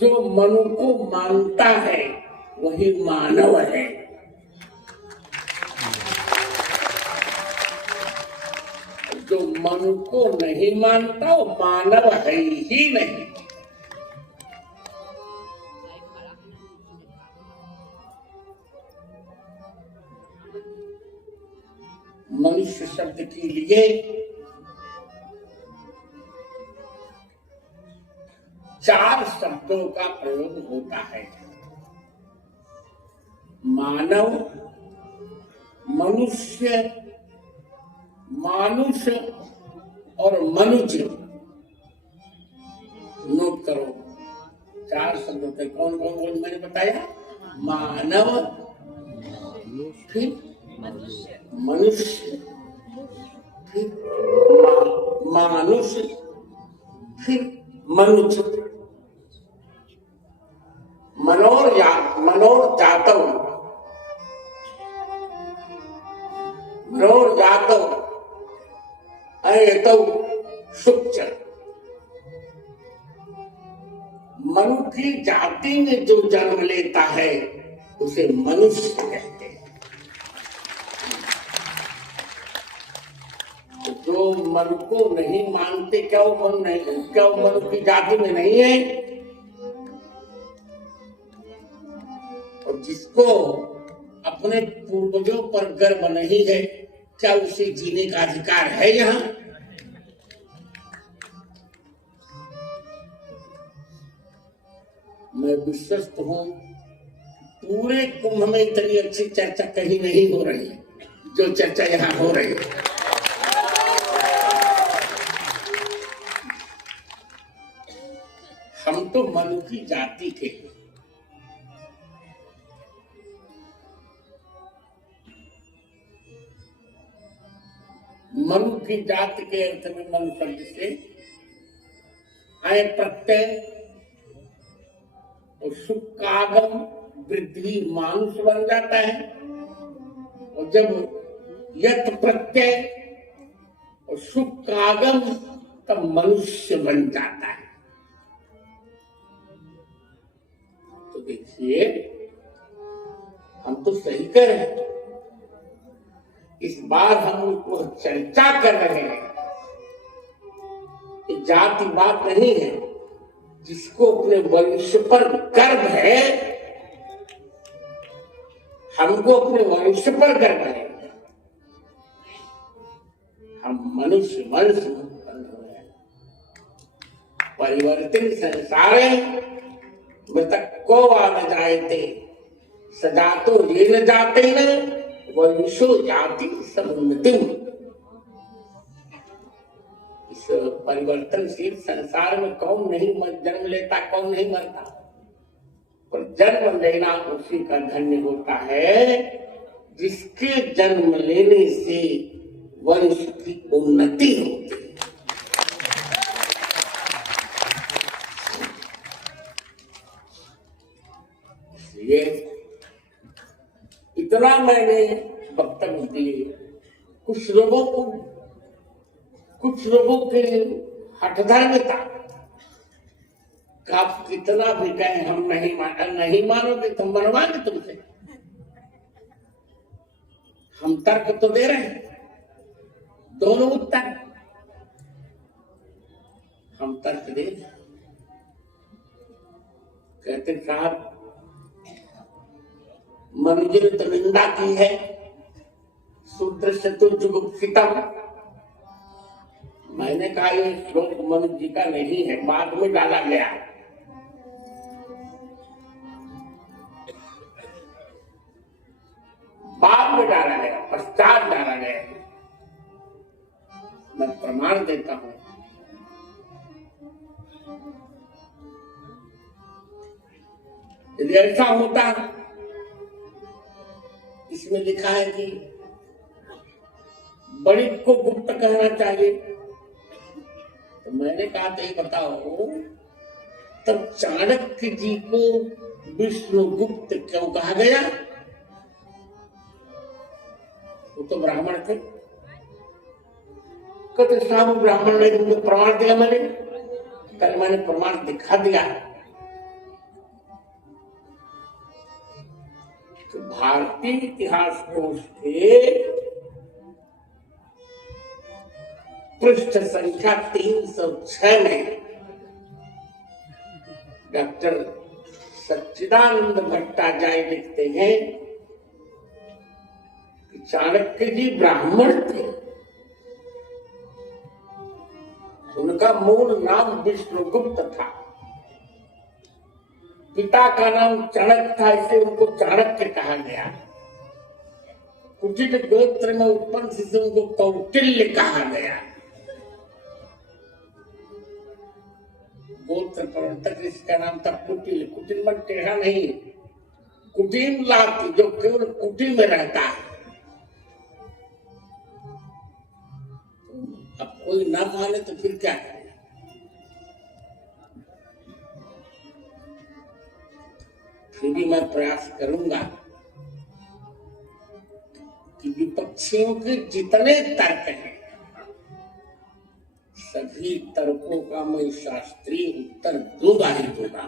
जो मनु को मानता है वही मानव है। जो मनु को नहीं मानता वो मानव है ही नहीं। मनुष्य शब्द के लिए चार शब्दों का प्रयोग होता है। मानव, मनुष्य, मानुष और मनुज। नोट करो, चार शब्द थे। कौन कौन कौन मैंने बताया? मानव, फिर मनुष्य, फिर मानुष, फिर मनुज। मनोर्जातव, मनोर्जातव अयतव सुच। मनु की जाति में जो जन्म लेता है उसे मनुष्य कहते हैं। जो मन को नहीं मानते, क्या वो मन नहीं, क्या वो मन की जाति में नहीं है? और जिसको अपने पूर्वजों पर गर्व नहीं है, क्या उसे जीने का अधिकार है यहाँ? मैं विश्वस्त हूं पूरे कुंभ में इतनी अच्छी चर्चा कहीं नहीं हो रही जो चर्चा यहाँ हो रही है। हम तो मनु की जाति के हैं। मनु की जाति के अर्थ में मनु शब्द से आय प्रत्यय और सुख का आगम वृद्धि मानुष बन जाता है। और जब यत प्रत्यय और सुख का आगम तब मनुष्य बन जाता है। तो देखिए, हम तो सही कर रहे हैं। इस बार हम उसको चर्चा कर रहे हैं कि जाति बात नहीं है। जिसको अपने वंश पर गर्व है, हमको अपने वंश पर गर्व है। हम मनुष्य वंश परिवर्तन संसार मृतक को आन जाए थे सजातो ये न जाते न वंशो जाति समुन्नति। इस परिवर्तनशील संसार में कौन नहीं जन्म लेता, कौन नहीं मरता, पर जन्म लेना उसी का धन्य होता है जिसके जन्म लेने से वंश की उन्नति होती है। इसलिए इतना मैंने वक्तव्य दिए। कुछ लोगों के हठधर्मिता का कितना भी कहें हम नहीं मानोगे तो मनवाएंगे तुमसे। हम तर्क तो दे रहे हैं, दोनों उत्तर हम तर्क दे। कहते साहब मनुजी ने तो निंदा की है, शूद्र चतुर्जुगुप्सितम। मैंने कहा ये श्लोक मनु जी का नहीं है, बाद में डाला गया। बाद में डाला गया, पश्चात डाला गया। मैं प्रमाण देता हूं। यदि ऐसा होता, इसमें लिखा है कि बड़ी को गुप्त कहना चाहिए, तो मैंने कहा तो ये बताओ तब चाणक्य जी को विष्णुगुप्त क्यों कहा गया? वो तो ब्राह्मण थे। कहते साहब ब्राह्मण ने तुमको प्रमाण दिया। मैंने कल मैंने प्रमाण दिखा दिया। तो भारतीय इतिहास कोश के पृष्ठ संख्या 306 में डॉक्टर सच्चिदानंद भट्टाचार्य लिखते हैं कि चाणक्य जी ब्राह्मण थे। उनका मूल नाम विष्णुगुप्त था। पिता का नाम चाणक्य था, इसे उनको चाणक्य कहा गया। कुटिल गोत्र में उत्पन्न से उनको कौटिल्य कहा गया। गोत्र प्रवर्तक इसका नाम था कुटिल। कुटिल मन टेढ़ा नहीं, कुटीम लाती, जो केवल कुटी में रहता है। अब कोई ना माने तो फिर क्या करें। फिर भी मैं प्रयास करूंगा कि विपक्षियों के जितने तर्क हैं सभी तर्कों का मैं शास्त्रीय उत्तर दूंगा ही दूंगा।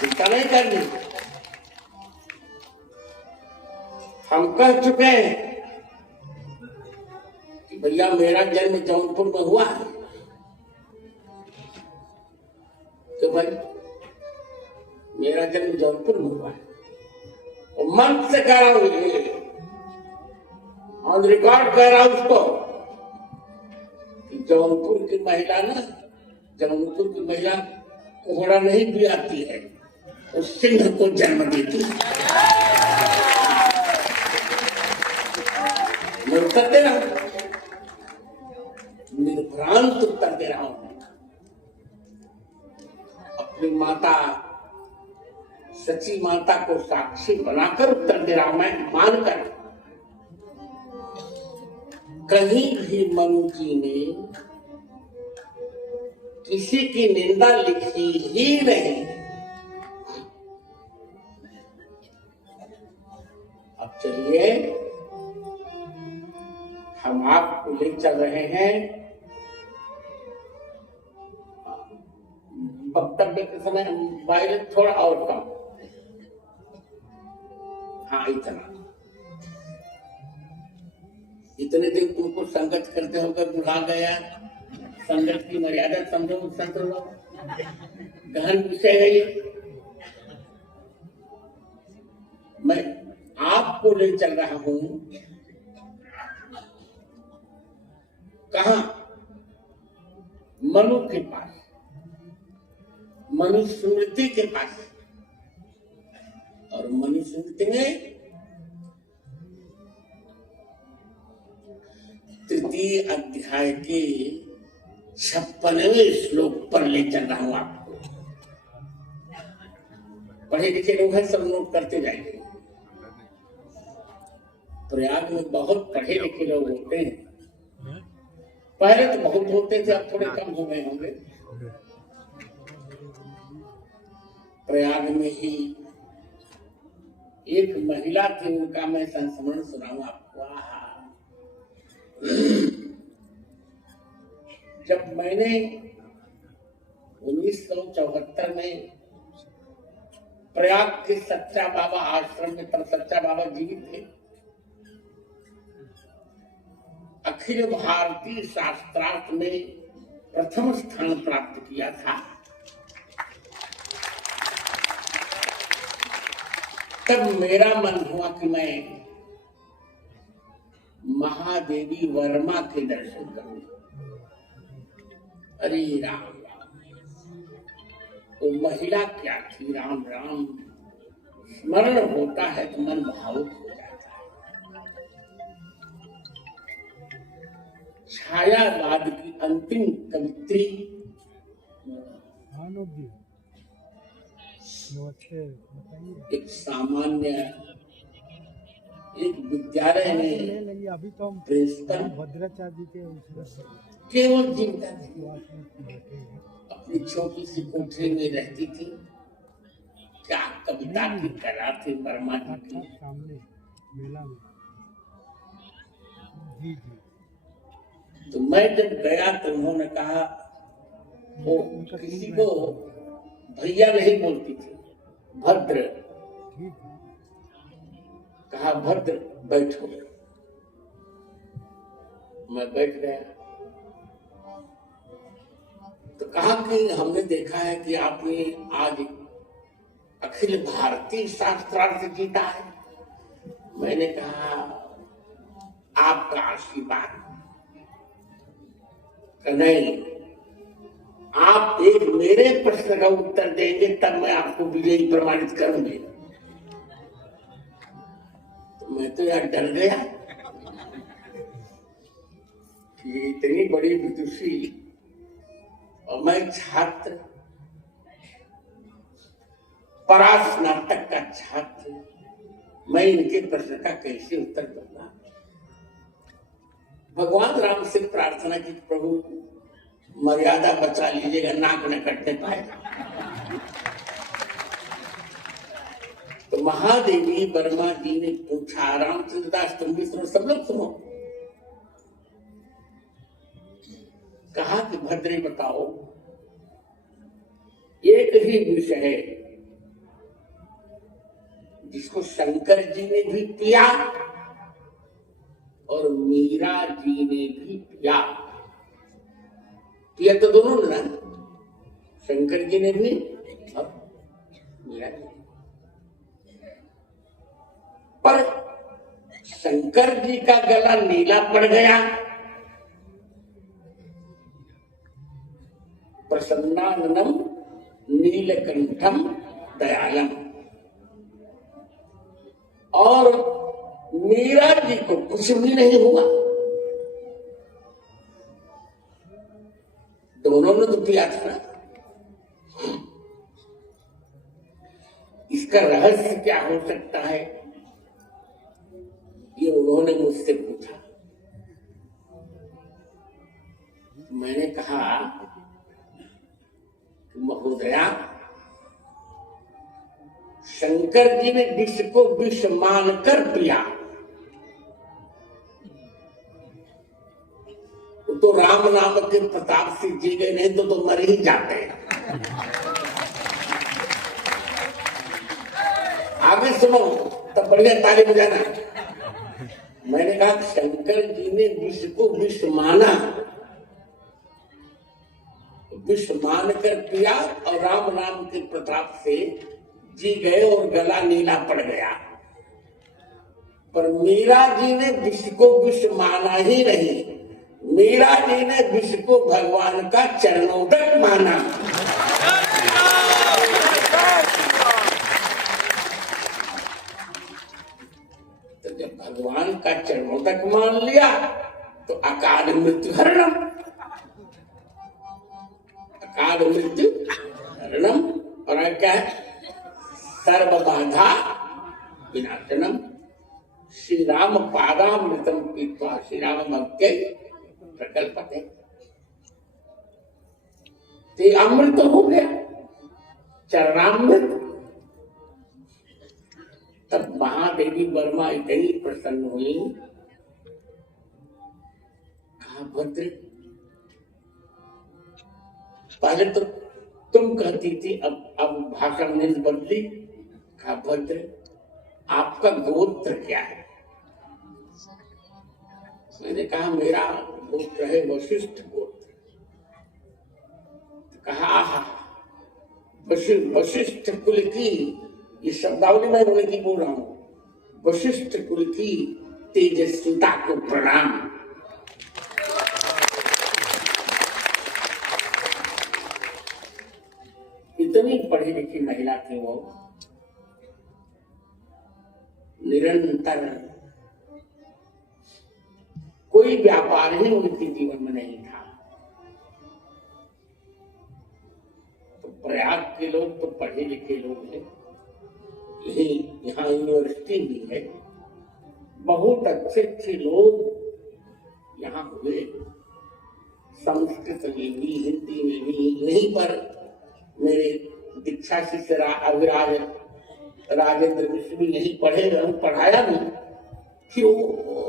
चिंता नहीं करनी। हम कह चुके हैं कि भैया मेरा जन्म जौनपुर में हुआ है, तो भाई मेरा जन्म जौनपुर में हुआ है। और मन से कह रहा हूं, ऑन रिकॉर्ड कह रहा हूं उसको कि जौनपुर की महिला ना, जौनपुर की महिला कोहड़ा नहीं भी आती है, उस सिंह को जन्म देती है। मैं उत्तर दे रहा हूं, निर्भ्रांत उत्तर दे रहा हूं। अपनी माता सची माता को साक्षी बनाकर उत्तर दे रहा हूं मैं, मानकर। कहीं भी मनु जी ने किसी की निंदा लिखी ही नहीं। अब चलिए हम आपको ले चल रहे हैं वक्तव्य के समय। मोबाइल थोड़ा और कम, हाँ इतना। इतने दिन तुमको संगत करते होकर बुढ़ा गया। संगत की मर्यादा समझो संत लोग, गहन विषय है ये। मैं आपको ले चल रहा हूं कहां? मनु के पास, मनुस्मृति के पास। और मनुस्मृति में तृतीय अध्याय के 56वें श्लोक पर ले चल रहा हूं आपको। पढ़े लिखे लोग हैं, सब नोट करते जाएंगे। प्रयाग में बहुत पढ़े लिखे लोग होते हैं। पहले तो बहुत होते थे, अब थोड़े कम हो गए होंगे। प्रयाग में ही एक महिला थी, उनका मैं संस्मरण सुनाऊं आपको। जब मैंने 1974 में प्रयाग के सच्चा बाबा आश्रम में, तब सच्चा बाबा जीवित थे, अखिल भारतीय शास्त्रार्थ में प्रथम स्थान प्राप्त किया था, तब मेरा मन हुआ कि मैं महादेवी वर्मा के दर्शन करूं। अरे राम राम, वो महिला क्या थी! राम राम, स्मरण होता है तो मन भावुक हो जाता है। छायावाद की अंतिम कवित्री एक सामान्य एक विद्यालय में अभी तो प्रिंसिपल भद्राचार्य के केवल जीविका अपनी छोटी सी कोठरी में रहती थी। क्या कविता की कला थी वर्मा जी की। सामने मेला में जी। तो मैं जब गया तो उन्होंने कहा वो किसी को भैया नहीं बोलती थी, भद्र। ठीक है। कहा भद्र बैठो। मैं बैठ गया। तो कहा कि हमने देखा है कि आपने आज अखिल भारतीय शास्त्रार्थ जीता है। मैंने कहा आपका आशीर्वाद। नहीं, आप एक मेरे प्रश्न का उत्तर देंगे तब मैं आपको विजयी प्रमाणित करूंगी। तो मैं तो यार डर गया कि इतनी बड़ी विदुषी और मैं छात्र, परास्नातक का छात्र, मैं इनके प्रश्न का कैसे उत्तर दूंगा। भगवान राम से प्रार्थना की, प्रभु मर्यादा बचा लीजिएगा, नाक न कटने पाएगा। तो महादेवी वर्मा जी ने पूछा, रामचंद्र दास तुम भी सुनो, सब लोग सुनो। कहा कि भद्रे बताओ, एक ही विषय है जिसको शंकर जी ने भी पिया और मीरा जी ने भी पिया। पिया तो दोनों ने ना, शंकर जी ने भी और मीरा जी ने। पर शंकर जी का गला नीला पड़ गया, प्रसन्नाननम नीलकंठम दयालम, और मीरा जी को कुछ भी नहीं हुआ। दोनों ने तो पिया था ना। इसका रहस्य क्या हो सकता है, ये उन्होंने मुझसे पूछा। मैंने कहा महोदया, शंकर जी ने विष को विष मानकर पिया, तो राम नाम के प्रताप से जी गए, नहीं तो मर ही जाते। आगे सुनो तब बढ़िया ताली बजाना। मैंने कहा शंकर जी ने विष को विष माना, विष मानकर पिया और राम नाम के प्रताप से जी गए और गला नीला पड़ गया। पर मीरा जी ने विष को विष माना ही नहीं, मीरा जी ने विष को भगवान का चरणोदक माना। तो जब भगवान का चरणोदक मान लिया तो अकाल मृत्यु हरणम, अकाल मृत्यु हरणम, और क्या है, सर्व बाधा विनाशनम, श्री राम पादामृतम पीत्वा श्री राम भक्ते प्रकल्पते। ते अमृत हो गया, चरणामृत। तब महादेवी वर्मा इतनी प्रसन्न हुई, कहा भद्र, पहले तो तुम कहती थी, अब भाषा ने बदली। कहा भद्र, आपका गोत्र क्या है। मैंने कहा मेरा गोत्र है वशिष्ठ गोत्र। कहा वशिष्ठ कुल की, ये शब्दावली मैं बोले की बोल रहा हूं, वशिष्ठ कुल की तेजस्विता को प्रणाम। इतनी पढ़ी लिखी महिला थी वो, निरंतर कोई व्यापार ही उनके जीवन में नहीं था। तो प्रयाग के लोग तो पढ़े लिखे लोग हैं, यहाँ यूनिवर्सिटी भी है, बहुत अच्छे अच्छे लोग यहाँ हुए, संस्कृत में भी हिंदी में भी। यहीं पर मेरे दीक्षा शिष्य अभिराज राजेंद्र मिश्र भी यहीं पढ़े, पढ़ाया भी, फिर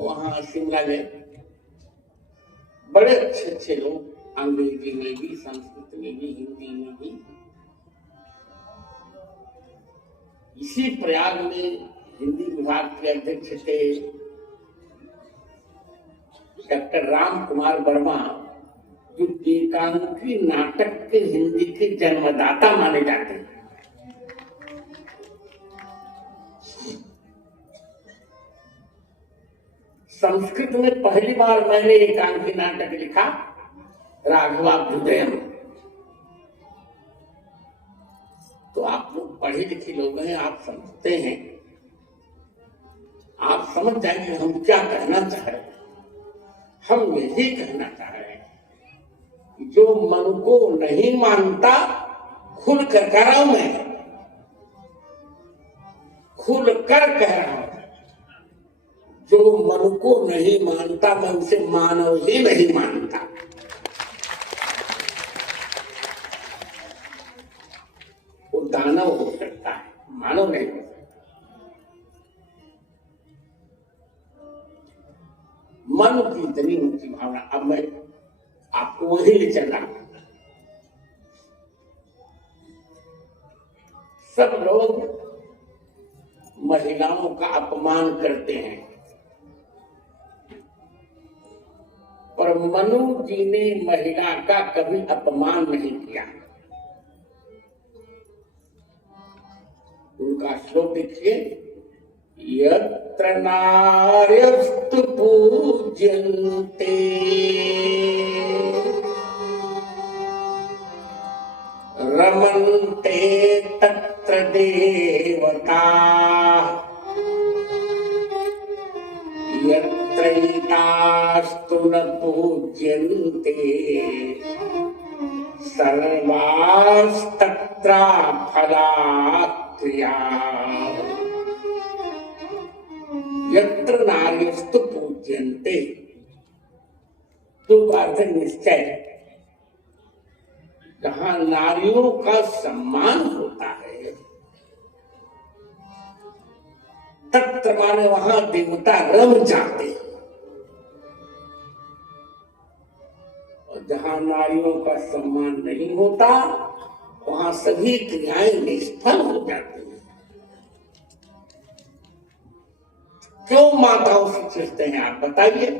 वहां शिमला गए। बड़े अच्छे अच्छे लोग, अंग्रेजी में भी, संस्कृत में भी, हिंदी में भी। इसी प्रयाग में हिंदी विभाग के अध्यक्ष थे डॉक्टर राम कुमार वर्मा, जो एकांकी नाटक के हिंदी के जन्मदाता माने जाते हैं। संस्कृत में पहली बार मैंने एकांकी नाटक लिखा, राघवाभ्युदयम। तो आप लोग पढ़े लिखे लोग हैं, आप समझते हैं, आप समझ जाएंगे हम क्या कहना चाह रहे हैं। हम यही कहना चाह रहे हैं कि जो मन को नहीं मानता, खुल कर कह रहा हूं मैं, खुल कर कह रहा हूं, जो मन को नहीं मानता, मन से मानव ही नहीं मानता। वो दानव हो सकता है, मानव नहीं हो सकता। मन की इतनी ऊंची भावना। अब मैं आपको वही ले चल रहा हूं। सब लोग महिलाओं का अपमान करते हैं, पर मनु जी ने महिला का कभी अपमान नहीं किया। उनका श्लोक देखिए, यत्र नार्यस्तु पूज्यन्ते रमन्ते तत्र देवता यत्रैतास्तु न पूज्यन्ते सर्वास्तत्र फलाक्रिया। यत्र नार्यस्तु पूज्यन्ते, तो अर्थ निश्चय, जहां नारियों का सम्मान होता है, तत्र माने वहां देवता रम जाते हैं, और जहां नारियों का सम्मान नहीं होता, वहां सभी क्रियाएं निष्फल हो जाती हैं। क्यों माताओं से चिढ़ते हैं आप बताइए?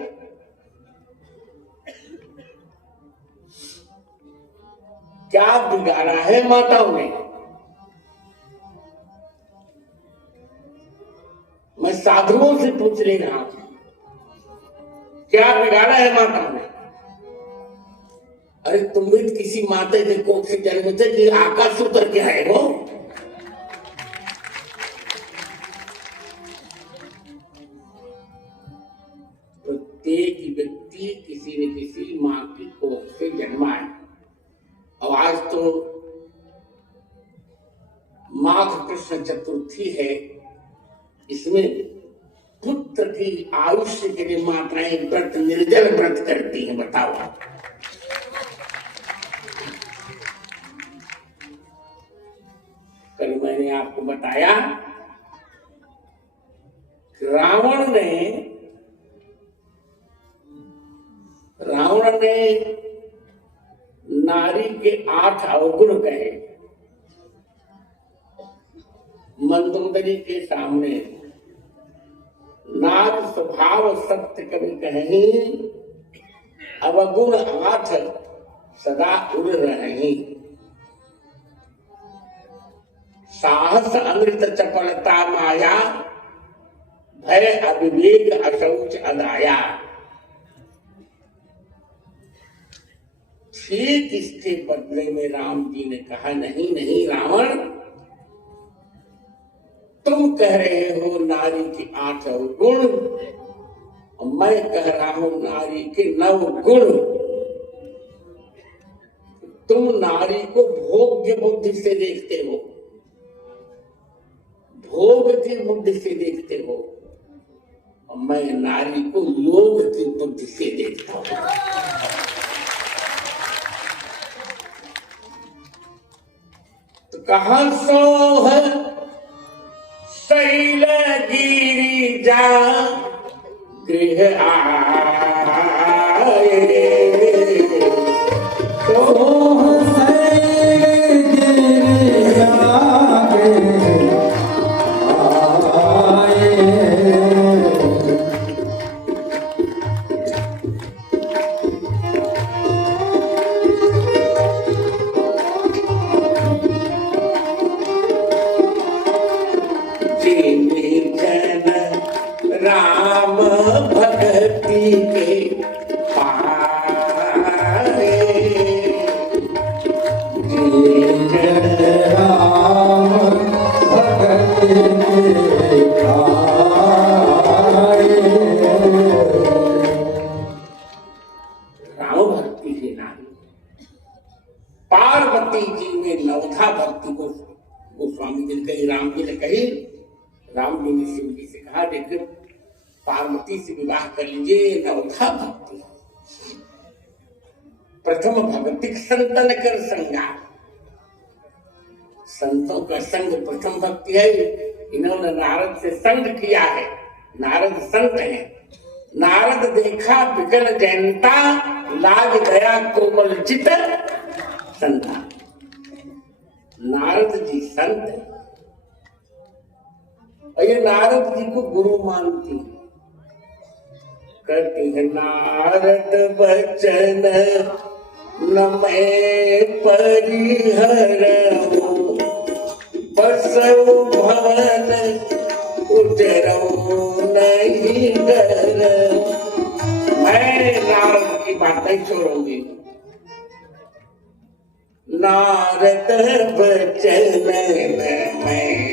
क्या बिगाड़ा है माताओं ने? मैं साधुओं से पूछ ले रहा हूं, क्या बिगाड़ा है माताओं ने? अरे तुम भी किसी माता के कोख से जन्म थे कि आकाश उतर के आए हो? प्रत्येक व्यक्ति किसी न किसी माँ की कोख से जन्मा है। और आज तो माघ कृष्ण चतुर्थी है, इसमें पुत्र की आयुष्य के लिए माताएं व्रत, निर्जल व्रत करती हैं। बताओ आप, कल मैंने आपको बताया रावण ने नारी के 8 अवगुण कहे मंदोदरी के सामने। नार स्वभाव सत्य कवि कहीं, अवगुण 8 सदा उड़ रही। साहस अमृत चपलता माया, भय अविवेक अशौच अदाया। ठीक इसके बदले में राम जी ने कहा, नहीं नहीं रावण, तुम कह रहे हो नारी के 8 अवगुण, और मैं कह रहा हूं नारी के 9 गुण। तुम नारी को भोग्य बुद्धि से देखते हो, भोग की बुद्धि से देखते हो, और मैं नारी को योग की बुद्धि से देखता हूं। तो कहाँ सोह शैल गिरिजा गृह आए, सोह शैल गिरिजा पार्वती जी में नवधा भक्ति को गोस्वामी जी ने कही, राम जी ने कही। राम जी ने शिव जी से कहा, देखिए पार्वती से विवाह कर लीजिए, नवधा भक्ति। प्रथम भगतिक संतन कर संगा, संतों का संग प्रथम भक्ति है। इन्होंने नारद से संग किया है, नारद संत है। नारद देखा विकल जयंता, लाग गया कोमल चित संता। नारद जी संत है और ये नारद जी को गुरु मानती है। कहती है नारद बचन न मैं परिहरऊं, बसऊ भवन उतरऊं नहीं डरऊं। मैं नारद की बातें छोड़ूंगी। नारद बचन में मैं